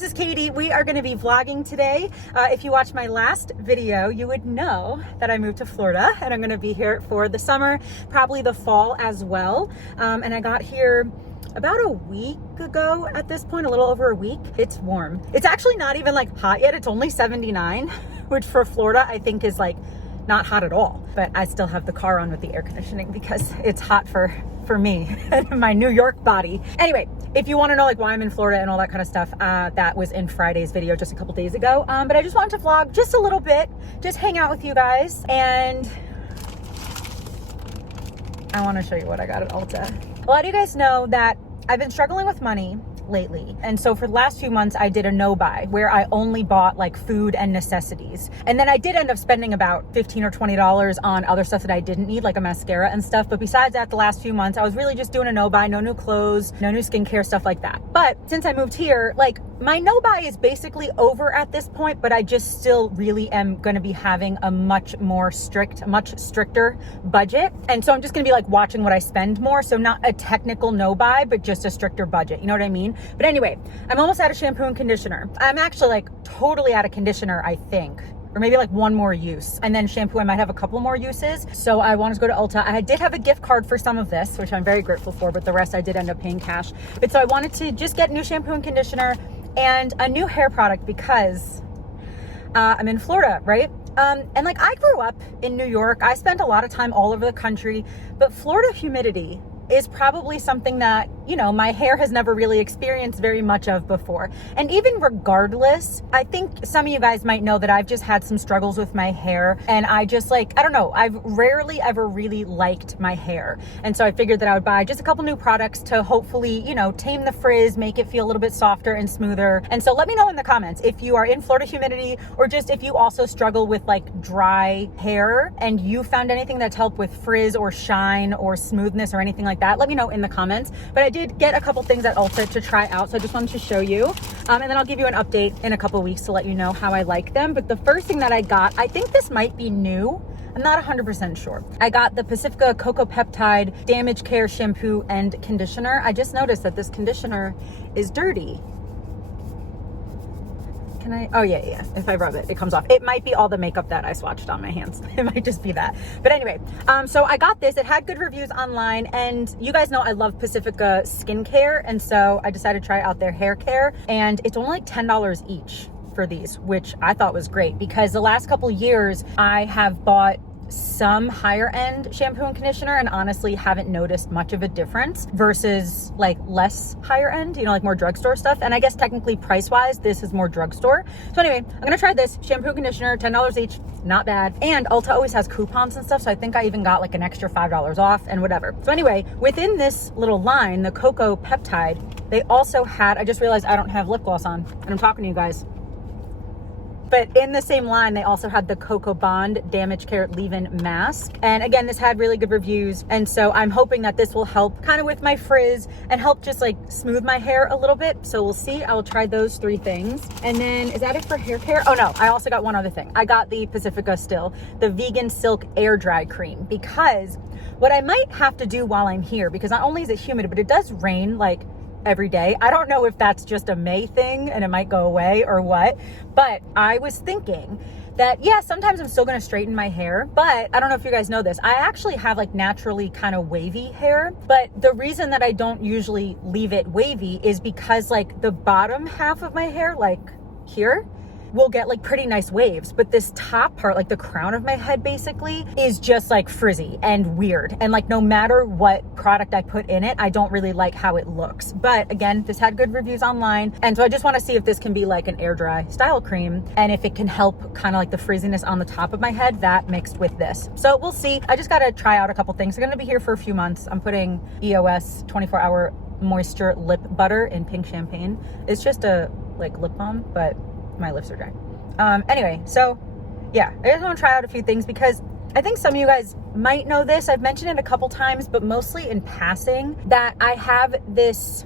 this is Katie. We are going to be vlogging today. If you watched my last video, you would know that I moved to Florida and I'm going to be here for the summer, probably the fall as well. And I got here about a week ago at this point, a little over a week. It's warm. It's actually not even like hot yet. It's only 79, which for Florida, I think is like not hot at all. But I still have the car on with the air conditioning because it's hot for me and my New York body. Anyway, if you want to know like why I'm in Florida and all that kind of stuff, that was in Friday's video just a couple days ago. But I just wanted to vlog just a little bit, just hang out with you guys. And I want to show you what I got at Ulta. A lot of you guys know that I've been struggling with money lately. And so for the last few months, I did a no buy where I only bought like food and necessities. And then I did end up spending about $15 or $20 on other stuff that I didn't need, like a mascara and stuff. But besides that, the last few months, I was really just doing a no buy, no new clothes, no new skincare, stuff like that. But since I moved here, like my no buy is basically over at this point, but I just still really am going to be having a much stricter budget. And so I'm just going to be like watching what I spend more. So not a technical no buy, but just a stricter budget. You know what I mean? But anyway, I'm almost out of shampoo and conditioner. I'm actually like totally out of conditioner, I think. Or maybe like one more use. And then shampoo, I might have a couple more uses. So I wanted to go to Ulta. I did have a gift card for some of this, which I'm very grateful for, but the rest I did end up paying cash. But so I wanted to just get new shampoo and conditioner and a new hair product because I'm in Florida, right? And like I grew up in New York. I spent a lot of time all over the country, but Florida humidity is probably something that, you know, my hair has never really experienced very much of before. And even regardless, I think some of you guys might know that I've just had some struggles with my hair. And I just like, I don't know, I've rarely ever really liked my hair. And so I figured that I would buy just a couple new products to hopefully, you know, tame the frizz, make it feel a little bit softer and smoother. And so let me know in the comments if you are in Florida humidity or just if you also struggle with like dry hair and you found anything that's helped with frizz or shine or smoothness or anything like that. Let me know in the comments. But I did get a couple things at Ulta to try out, so I just wanted to show you. And then I'll give you an update in a couple weeks to let you know how I like them. But the first thing that I got, I think this might be new. I'm not 100% sure. I got the Pacifica Cocoa Peptide Damage Care Shampoo and Conditioner. I just noticed that this conditioner is dirty. Can I? Oh yeah. If I rub it, it comes off. It might be all the makeup that I swatched on my hands. It might just be that. But anyway, so I got this. It had good reviews online, and you guys know I love Pacifica skincare, and so I decided to try out their hair care, and it's only like $10 each for these, which I thought was great because the last couple years I have bought some higher end shampoo and conditioner and honestly haven't noticed much of a difference versus like less higher end, you know, like more drugstore stuff. And I guess technically price wise, this is more drugstore. So anyway, I'm going to try this shampoo and conditioner, $10 each, not bad. And Ulta always has coupons and stuff. So I think I even got like an extra $5 off and whatever. So anyway, within this little line, the Cocoa Peptide, they also had, I just realized I don't have lip gloss on and I'm talking to you guys. But in the same line, they also had the Cocoa Bond Damage Care Leave-In Mask. And again, this had really good reviews. And so I'm hoping that this will help kind of with my frizz and help just like smooth my hair a little bit. So we'll see. I will try those three things. And then is that it for hair care? Oh no, I also got one other thing. I got the Pacifica still, the Vegan Silk Air Dry Cream, because what I might have to do while I'm here, because not only is it humid, but it does rain like every day. I don't know if that's just a May thing and it might go away or what, but I was thinking that, yeah, sometimes I'm still going to straighten my hair, but I don't know if you guys know this. I actually have like naturally kind of wavy hair, but the reason that I don't usually leave it wavy is because like the bottom half of my hair, like here, will get like pretty nice waves, but this top part, like the crown of my head basically, is just like frizzy and weird. And like no matter what product I put in it, I don't really like how it looks. But again, this had good reviews online. And so I just want to see if this can be like an air dry style cream and if it can help kind of like the frizziness on the top of my head, that mixed with this. So we'll see. I just got to try out a couple things. I'm going to be here for a few months. I'm putting EOS 24-hour moisture lip butter in pink champagne. It's just a like lip balm, but my lips are dry. Anyway, so yeah, I just want to try out a few things because I think some of you guys might know this. I've mentioned it a couple times, but mostly in passing, that I have this,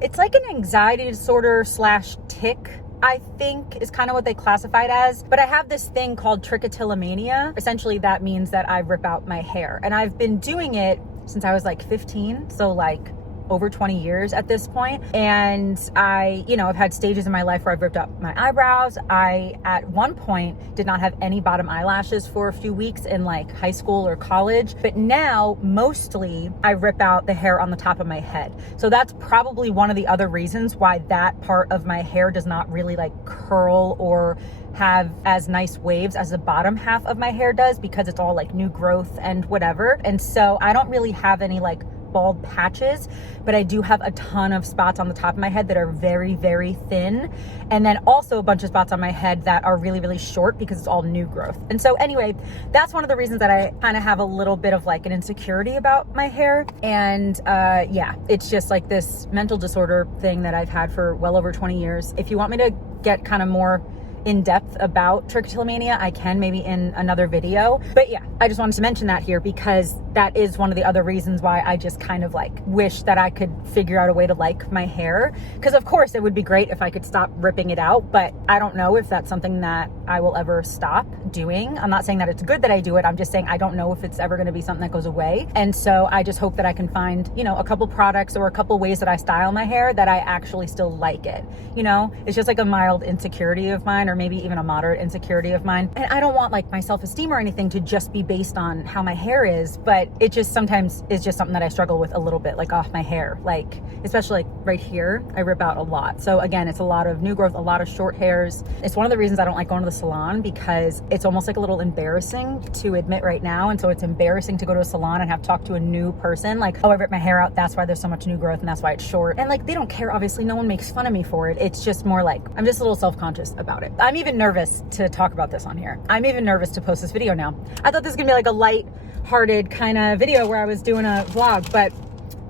it's like an anxiety disorder / tic, I think is kind of what they classify it as. But I have this thing called trichotillomania. Essentially, that means that I rip out my hair. And I've been doing it since I was like 15. So like over 20 years at this point. And I, you know, I've had stages in my life where I've ripped up my eyebrows. I, at one point, did not have any bottom eyelashes for a few weeks in like high school or college. But now, mostly, I rip out the hair on the top of my head. So that's probably one of the other reasons why that part of my hair does not really like curl or have as nice waves as the bottom half of my hair does, because it's all like new growth and whatever. And so I don't really have any like bald patches, but I do have a ton of spots on the top of my head that are very, very thin. And then also a bunch of spots on my head that are really, really short because it's all new growth. And so anyway, that's one of the reasons that I kind of have a little bit of like an insecurity about my hair. And yeah, it's just like this mental disorder thing that I've had for well over 20 years. If you want me to get kind of more in depth about trichotillomania, I can maybe in another video. But yeah, I just wanted to mention that here because that is one of the other reasons why I just kind of like wish that I could figure out a way to like my hair. Because of course it would be great if I could stop ripping it out, but I don't know if that's something that I will ever stop doing. I'm not saying that it's good that I do it. I'm just saying I don't know if it's ever going to be something that goes away. And so I just hope that I can find, you know, a couple products or a couple ways that I style my hair that I actually still like it. You know, it's just like a mild insecurity of mine, or maybe even a moderate insecurity of mine. And I don't want like my self-esteem or anything to just be based on how my hair is, but it just sometimes is just something that I struggle with a little bit, like off my hair, like especially like right here, I rip out a lot. So again, it's a lot of new growth, a lot of short hairs. It's one of the reasons I don't like going to the salon, because it's almost like a little embarrassing to admit right now. And so it's embarrassing to go to a salon and have to talk to a new person like, oh, I ripped my hair out, that's why there's so much new growth and that's why it's short. And like, they don't care, obviously. No one makes fun of me for it. It's just more like, I'm just a little self-conscious about it. I'm even nervous to talk about this on here. I'm even nervous to post this video now. I thought this was gonna be like a light-hearted kind of video where I was doing a vlog, but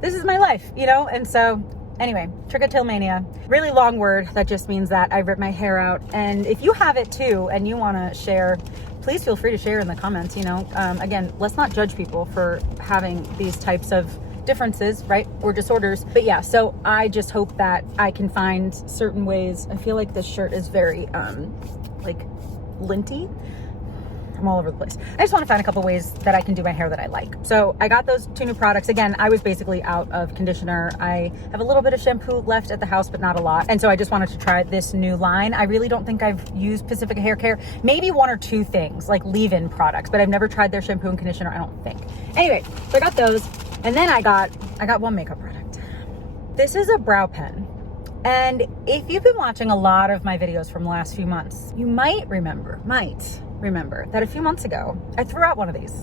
this is my life, you know? And so anyway, trichotillomania, really long word that just means that I rip my hair out. And if you have it too and you want to share, please feel free to share in the comments. You know, again, let's not judge people for having these types of differences, right, or disorders. But yeah, so I just hope that I can find certain ways. I feel like this shirt is very like linty. I'm all over the place. I just want to find a couple ways that I can do my hair that I like. So I got those 2 new products. Again, I was basically out of conditioner. I have a little bit of shampoo left at the house, but not a lot. And so I just wanted to try this new line. I really don't think I've used Pacifica Hair Care. Maybe 1 or 2 things, like leave-in products, but I've never tried their shampoo and conditioner, I don't think. Anyway, so I got those. And then I got 1 makeup product. This is a brow pen. And if you've been watching a lot of my videos from the last few months, you might remember that a few months ago, I threw out one of these.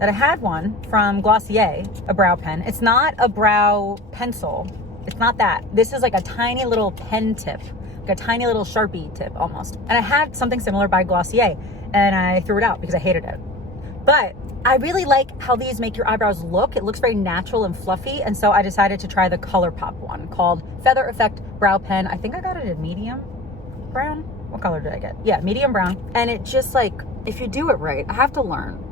That I had one from Glossier, a brow pen. It's not a brow pencil. It's not that. This is like a tiny little pen tip, like a tiny little Sharpie tip almost. And I had something similar by Glossier and I threw it out because I hated it. But I really like how these make your eyebrows look. It looks very natural and fluffy. And so I decided to try the ColourPop one called Feather Effect Brow Pen. I think I got it in medium brown. What color did I get? Yeah, medium brown. And it just like, if you do it right, I have to learn.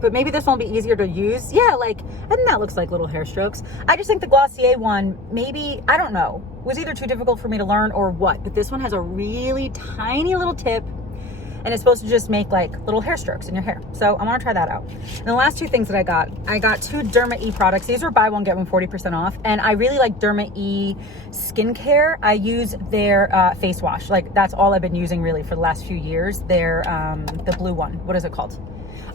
But maybe this one will be easier to use. Yeah, like, I think that looks like little hair strokes. I just think the Glossier one, maybe, I don't know, was either too difficult for me to learn or what. But this one has a really tiny little tip. And it's supposed to just make like little hair strokes in your hair. So I want to try that out. And the last 2 things that I got 2 Derma E products. These were buy one, get one 40% off. And I really like Derma E skincare. I use their face wash. Like that's all I've been using really for the last few years. Their, the blue one. What is it called?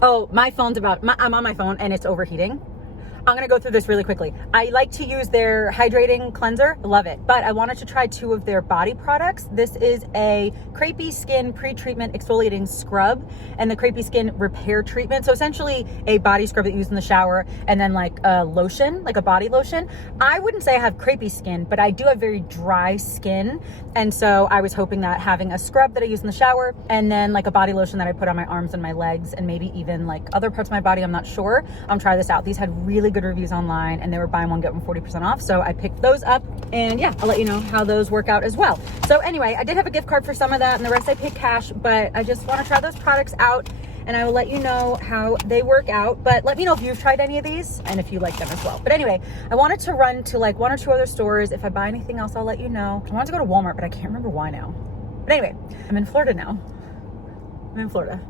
Oh, my phone's I'm on my phone and it's overheating. I'm gonna go through this really quickly. I like to use their hydrating cleanser, love it. But I wanted to try 2 of their body products. This is a Crepey Skin Pre-Treatment Exfoliating Scrub and the Crepey Skin Repair Treatment. So essentially a body scrub that you use in the shower and then like a lotion, like a body lotion. I wouldn't say I have crepey skin, but I do have very dry skin. And so I was hoping that having a scrub that I use in the shower and then like a body lotion that I put on my arms and my legs and maybe even like other parts of my body, I'm not sure. I'm try this out. These had really good reviews online and they were buy one, get one 40% off. So I picked those up and yeah, I'll let you know how those work out as well. So anyway, I did have a gift card for some of that and the rest I paid cash, but I just want to try those products out and I will let you know how they work out. But let me know if you've tried any of these and if you like them as well. But anyway, I wanted to run to like 1 or 2 other stores. If I buy anything else, I'll let you know. I wanted to go to Walmart, but I can't remember why now. But anyway, I'm in Florida now. I'm in Florida.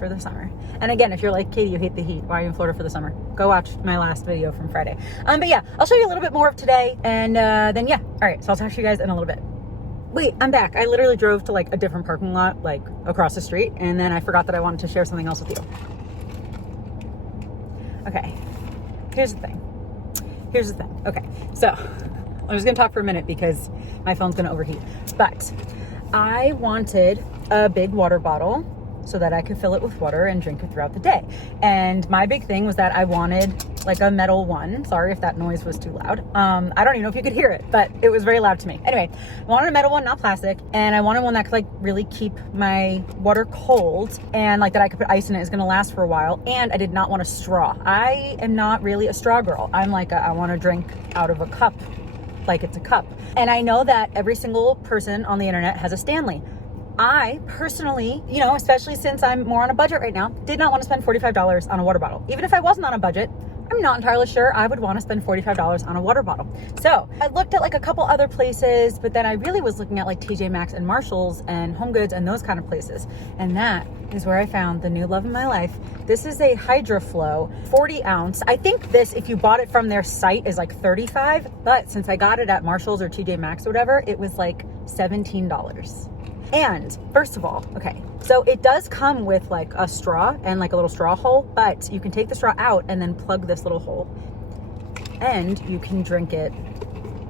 for the summer. And again, if you're like, Katie, you hate the heat, why are you in Florida for the summer? Go watch my last video from Friday. But yeah, I'll show you a little bit more of today, and then yeah. All right, so I'll talk to you guys in a little bit. Wait, I'm back. I literally drove to like a different parking lot, like across the street, and then I forgot that I wanted to share something else with you. Okay, here's the thing. Okay, so I'm just gonna talk for a minute because my phone's gonna overheat. But I wanted a big water bottle so that I could fill it with water and drink it throughout the day. And my big thing was that I wanted like a metal one. Sorry if that noise was too loud. I don't even know if you could hear it, but it was very loud to me. Anyway, I wanted a metal one, not plastic. And I wanted one that could like really keep my water cold and like that I could put ice in it. It's gonna last for a while. And I did not want a straw. I am not really a straw girl. I'm like, I wanna drink out of a cup, like it's a cup. And I know that every single person on the internet has a Stanley. I personally, you know, especially since I'm more on a budget right now, did not want to spend $45 on a water bottle. Even if I wasn't on a budget, I'm not entirely sure I would want to spend $45 on a water bottle. So I looked at like a couple other places, but then I really was looking at like TJ Maxx and Marshalls and Home Goods and those kind of places. And that is where I found the new love of my life. This is a Hydroflow 40 ounce. I think this, if you bought it from their site, is like $35, but since I got it at Marshalls or TJ Maxx or whatever, it was like $17. And first of all, okay, so it does come with like a straw and like a little straw hole, but you can take the straw out and then plug this little hole and you can drink it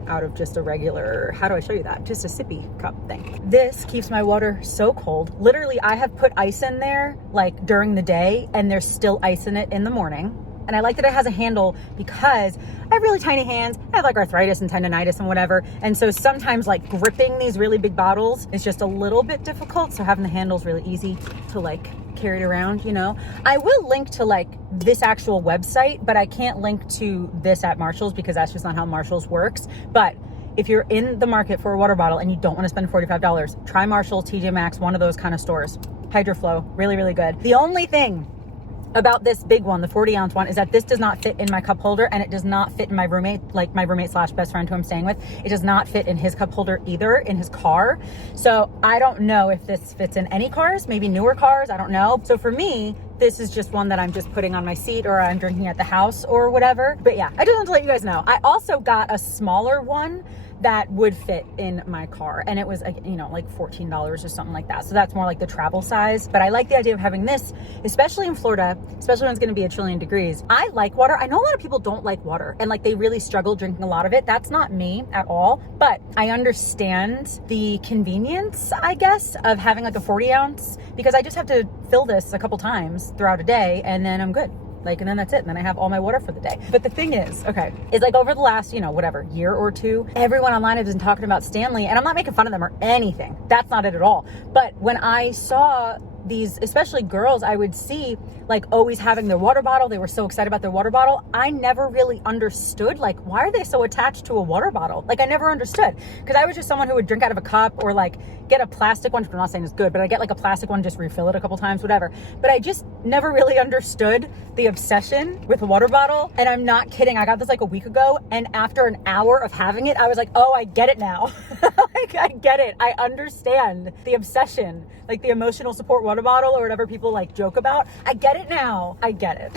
out of just a regular, how do I show you that? Just a sippy cup thing. This keeps my water so cold. Literally, I have put ice in there like during the day and there's still ice in it in the morning. And I like that it has a handle because I have really tiny hands. I have like arthritis and tendonitis and whatever. And so sometimes like gripping these really big bottles is just a little bit difficult. So having the handle's really easy to like carry it around, you know. I will link to like this actual website, but I can't link to this at Marshalls because that's just not how Marshalls works. But if you're in the market for a water bottle and you don't want to spend $45, try Marshalls, TJ Maxx, one of those kind of stores. Hydroflow, really, really good. The only thing about this big one, the 40 ounce one, is that this does not fit in my cup holder and it does not fit in my roommate, like my roommate slash best friend who I'm staying with. It does not fit in his cup holder either in his car. So I don't know if this fits in any cars, maybe newer cars, I don't know. So for me, this is just one that I'm just putting on my seat or I'm drinking at the house or whatever. But yeah, I just want to let you guys know. I also got a smaller one that would fit in my car and it was, you know, like $14 or something like that. So that's more like the travel size. But I like the idea of having this, especially in Florida, especially when it's going to be 1 trillion degrees. I like water. I know a lot of people don't like water and like they really struggle drinking a lot of it. That's not me at all, but I understand the convenience, I guess, of having like a 40 ounce because I just have to fill this a couple times throughout a day and then I'm good. Like, and then that's it. And then I have all my water for the day. But the thing is, okay, is like over the last, you know, whatever, year or two, everyone online has been talking about Stanley and I'm not making fun of them or anything. That's not it at all. But when I saw these, especially girls, I would see like always having their water bottle. They were so excited about their water bottle. I never really understood, like, why are they so attached to a water bottle? Like I never understood because I was just someone who would drink out of a cup or like get a plastic one, which I'm not saying is good, but I get like a plastic one, just refill it a couple times, whatever. But I just never really understood the obsession with a water bottle. And I'm not kidding. I got this like a week ago. And after an hour of having it, I was like, oh, I get it now. Like, I get it. I understand the obsession, like the emotional support water bottle or whatever people like joke about. I get it now. I get it.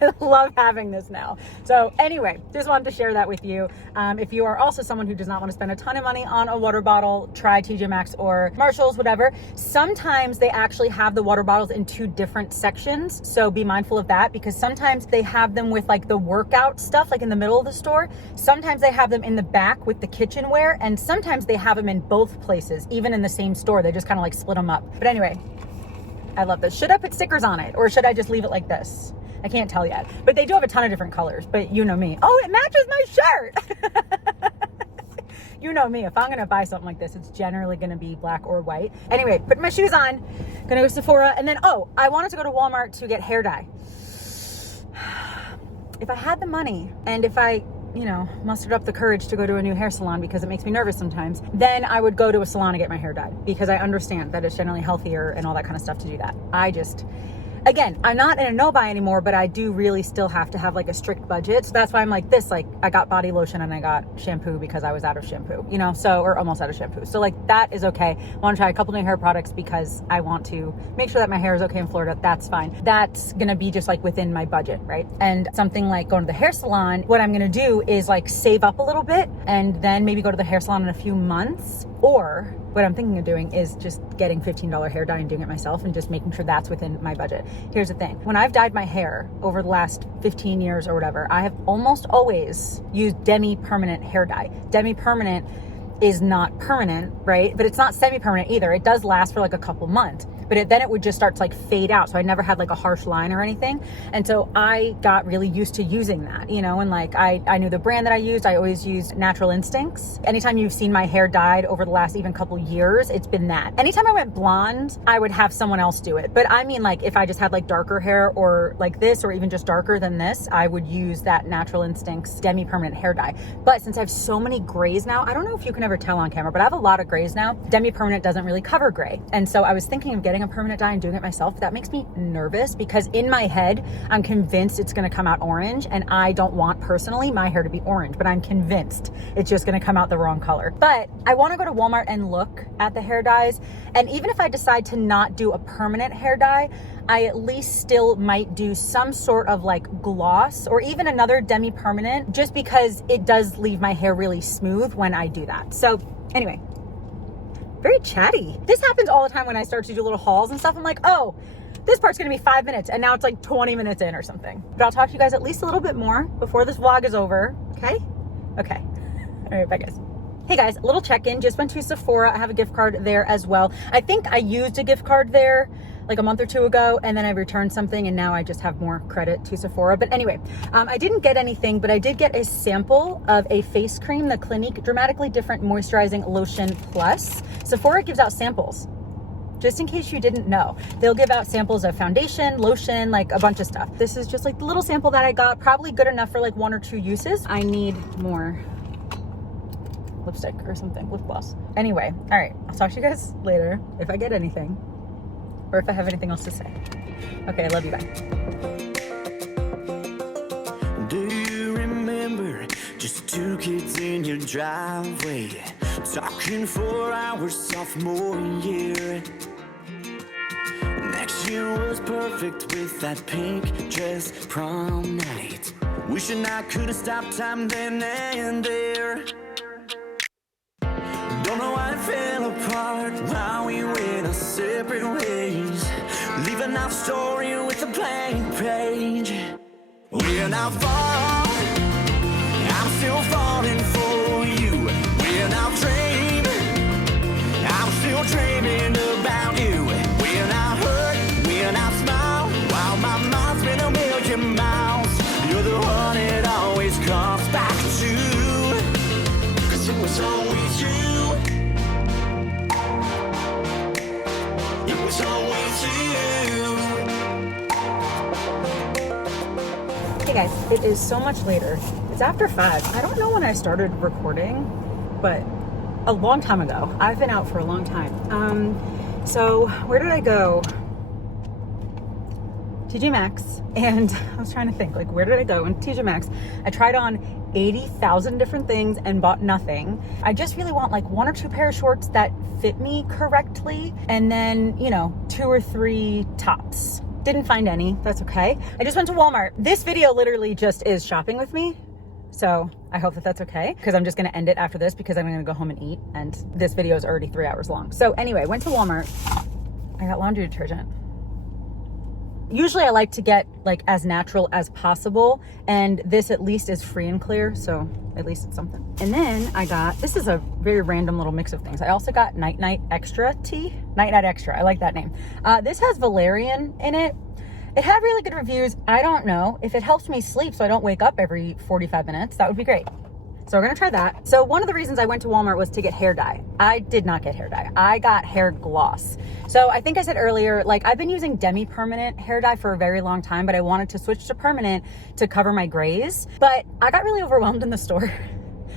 I love having this now. So anyway, just wanted to share that with you. If you are also someone who does not want to spend a ton of money on a water bottle, try TJ Maxx or Marshalls, whatever. Sometimes they actually have the water bottles in 2 different sections. So be mindful of that because sometimes they have them with like the workout stuff, like in the middle of the store. Sometimes they have them in the back with the kitchenware. And sometimes they have them in both places, even in the same store. They just kind of like split them up. But anyway, I love this. Should I put stickers on it or should I just leave it like this? I can't tell yet, but they do have a ton of different colors, but you know me. Oh, it matches my shirt. You know me, if I'm gonna buy something like this, it's generally gonna be black or white. Anyway, putting my shoes on, gonna go to Sephora, and then, oh, I wanted to go to Walmart to get hair dye. If I had the money, and if I, you know, mustered up the courage to go to a new hair salon because it makes me nervous sometimes, then I would go to a salon to get my hair dyed because I understand that it's generally healthier and all that kind of stuff to do that. again, I'm not in a no buy anymore, but I do really still have to have like a strict budget. So that's why I'm like this, like I got body lotion and I got shampoo because I was out of shampoo, you know, so, or almost out of shampoo. So like that is okay. I want to try a couple new hair products because I want to make sure that my hair is okay in Florida. That's fine. That's going to be just like within my budget, right? And something like going to the hair salon, what I'm going to do is like save up a little bit and then maybe go to the hair salon in a few months. Or what I'm thinking of doing is just getting $15 hair dye and doing it myself and just making sure that's within my budget. Here's the thing. When I've dyed my hair over the last 15 years or whatever, I have almost always used demi-permanent hair dye. Demi-permanent is not permanent, right? But it's not semi-permanent either. It does last for like a couple months, but then it would just start to like fade out. So I never had like a harsh line or anything. And so I got really used to using that, you know, and like I knew the brand that I used. I always used Natural Instincts. Anytime you've seen my hair dyed over the last even couple years, it's been that. Anytime I went blonde, I would have someone else do it. But I mean, like if I just had like darker hair or like this, or even just darker than this, I would use that Natural Instincts demi-permanent hair dye. But since I have so many grays now, I don't know if you can ever tell on camera, but I have a lot of grays now. Demi-permanent doesn't really cover gray. And so I was thinking of getting a permanent dye and doing it myself. That makes me nervous because in my head, I'm convinced it's going to come out orange, and I don't want personally my hair to be orange, but I'm convinced it's just going to come out the wrong color. But I want to go to Walmart and look at the hair dyes. And even if I decide to not do a permanent hair dye, I at least still might do some sort of like gloss or even another demi-permanent, just because it does leave my hair really smooth when I do that. So anyway, very chatty. This happens all the time when I start to do little hauls and stuff. I'm like, oh, this part's gonna be 5 minutes, and now it's like 20 minutes in or something. But I'll talk to you guys at least a little bit more before this vlog is over, okay? Okay, all right, bye guys. Hey guys, a little check-in, just went to Sephora. I have a gift card there as well. I think I used a gift card there like a month or two ago, and then I returned something, and now I just have more credit to Sephora. But anyway, I didn't get anything, but I did get a sample of a face cream, the Clinique Dramatically Different Moisturizing Lotion Plus. Sephora gives out samples, just in case you didn't know. They'll give out samples of foundation, lotion, like a bunch of stuff. This is just like the little sample that I got, probably good enough for like 1 or 2 uses. I need more lipstick or something, lip gloss. Anyway, all right, I'll talk to you guys later if I get anything, or if I have anything else to say. Okay, I love you, bye. Do you remember just 2 kids in your driveway, talking 4 hours sophomore year? Next year was perfect with that pink dress prom night. Wishing I could have stopped time then and there. Don't know why it fell apart while we went our separate ways, leaving our story with a blank page. We're not far, I'm still falling for you. We're not dreaming, I'm still dreaming about you. We're not hurt, we're not smile, while my mind's been a million miles. You're the one it always comes back to, 'cause it was always you. It was always you. Hey guys, it is so much later. It's after 5. I don't know when I started recording, but a long time ago. I've been out for a long time. So where did I go? TJ Maxx, and I was trying to think, like, where did I go in TJ Maxx? I tried on 80,000 different things and bought nothing. I just really want like 1 or 2 pair of shorts that fit me correctly, and then, you know, 2 or 3 tops. Didn't find any, that's okay. I just went to Walmart. This video literally just is shopping with me, so I hope that that's okay, because I'm just gonna end it after this because I'm gonna go home and eat, and this video is already 3 hours long. So anyway, went to Walmart. I got laundry detergent. Usually I like to get like as natural as possible, and this at least is free and clear, so at least it's something. And then I got, this is a very random little mix of things. I also got Night Night Extra tea. Night Night Extra, I like that name. This has valerian in it. It had really good reviews. I don't know if it helps me sleep so I don't wake up every 45 minutes. That would be great. So we're gonna try that. So one of the reasons I went to Walmart was to get hair dye. I did not get hair dye. I got hair gloss. So I think I said earlier, like, I've been using demi-permanent hair dye for a very long time, but I wanted to switch to permanent to cover my grays. But I got really overwhelmed in the store.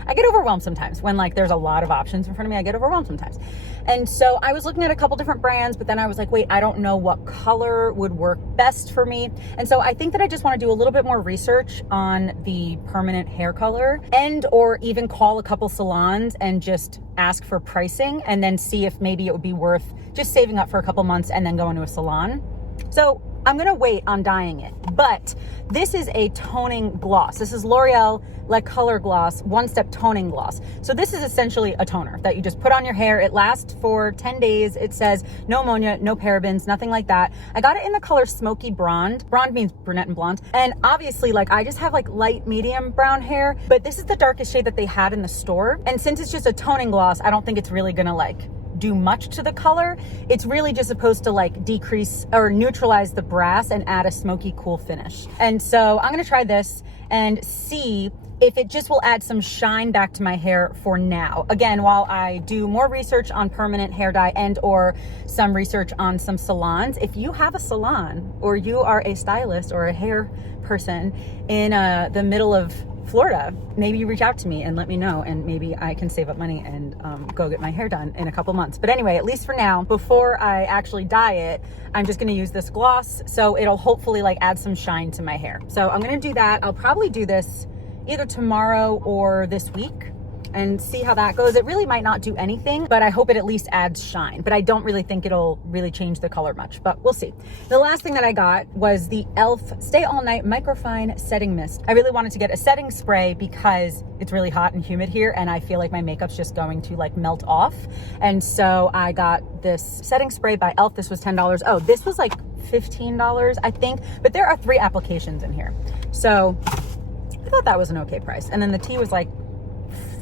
I get overwhelmed sometimes when like there's a lot of options in front of me. I get overwhelmed sometimes. And so I was looking at a couple different brands, but then I was like, wait, I don't know what color would work best for me. And so I think that I just want to do a little bit more research on the permanent hair color, and or even call a couple salons and just ask for pricing and then see if maybe it would be worth just saving up for a couple months and then going to a salon. So I'm gonna wait on dyeing it, but this is a toning gloss. This is L'Oreal Le Color Gloss, One Step Toning Gloss. So this is essentially a toner that you just put on your hair. It lasts for 10 days. It says no ammonia, no parabens, nothing like that. I got it in the color Smoky Blonde. Blonde means brunette and blonde. And obviously like I just have like light medium brown hair, but this is the darkest shade that they had in the store. And since it's just a toning gloss, I don't think it's really gonna like do much to the color. It's really just supposed to like decrease or neutralize the brass and add a smoky cool finish. And so I'm gonna try this and see if it just will add some shine back to my hair for now. Again, while I do more research on permanent hair dye and or some research on some salons. If you have a salon or you are a stylist or a hair person in the middle of Florida, maybe you reach out to me and let me know, and maybe I can save up money and go get my hair done in a couple months. But anyway, at least for now, before I actually dye it, I'm just gonna use this gloss, so it'll hopefully like add some shine to my hair. So I'm gonna do that. I'll probably do this either tomorrow or this week and see how that goes. It really might not do anything, but I hope it at least adds shine. But I don't really think it'll really change the color much, but we'll see. The last thing that I got was the e.l.f. Stay All Night Microfine Setting Mist. I really wanted to get a setting spray because it's really hot and humid here and I feel like my makeup's just going to like melt off. And so I got this setting spray by e.l.f. This was $10. Oh, this was like $15, I think, but there are 3 applications in here. So I thought that was an okay price. And then the tea was like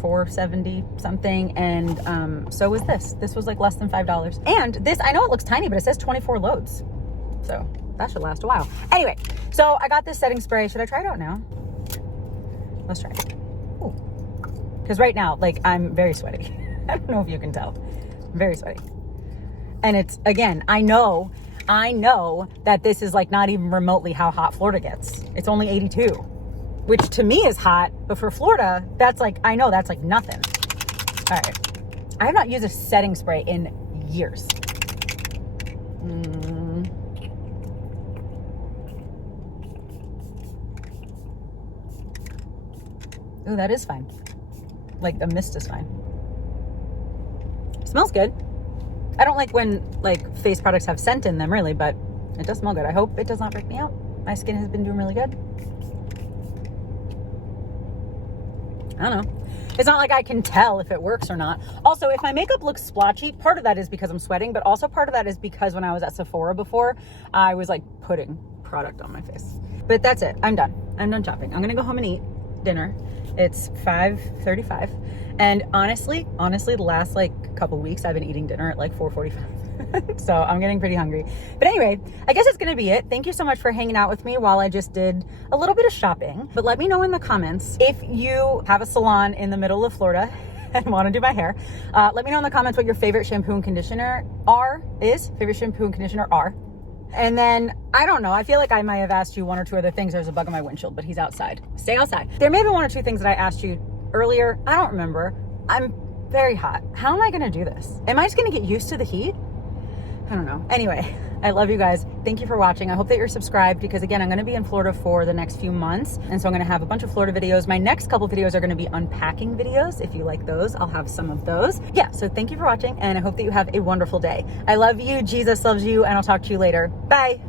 $4.70 something, and so was this. This was like less than $5. And this, I know it looks tiny, but it says 24 loads, so that should last a while. Anyway, so I got this setting spray. Should I try it out now? Let's try it. Because right now, like, I'm very sweaty. I don't know if you can tell. I'm very sweaty. And it's, again, I know that this is like not even remotely how hot Florida gets. It's only 82. Which to me is hot, but for Florida, that's like, I know that's like nothing. All right. I have not used a setting spray in years. Ooh, that is fine. Like the mist is fine. Smells good. I don't like when like face products have scent in them really, but it does smell good. I hope it does not break me out. My skin has been doing really good. I don't know. It's not like I can tell if it works or not. Also, if my makeup looks splotchy, part of that is because I'm sweating, but also part of that is because when I was at Sephora before, I was like putting product on my face. But that's it. I'm done. I'm done shopping. I'm gonna go home and eat dinner. It's 5:35. And honestly, the last like couple weeks I've been eating dinner at like 4:45. So I'm getting pretty hungry. But anyway, I guess that's gonna be it. Thank you so much for hanging out with me while I just did a little bit of shopping. But let me know in the comments if you have a salon in the middle of Florida and want to do my hair. Let me know in the comments what your favorite shampoo and conditioner is. And then, I don't know, I feel like I might have asked you 1 or 2 other things. There's a bug on my windshield, but he's outside. Stay outside. There may have been 1 or 2 things that I asked you earlier. I don't remember. I'm very hot. How am I gonna do this? Am I just gonna get used to the heat? I don't know. Anyway, I love you guys. Thank you for watching. I hope that you're subscribed because again, I'm gonna be in Florida for the next few months. And so I'm gonna have a bunch of Florida videos. My next couple videos are gonna be unpacking videos. If you like those, I'll have some of those. Yeah, so thank you for watching and I hope that you have a wonderful day. I love you, Jesus loves you, and I'll talk to you later. Bye.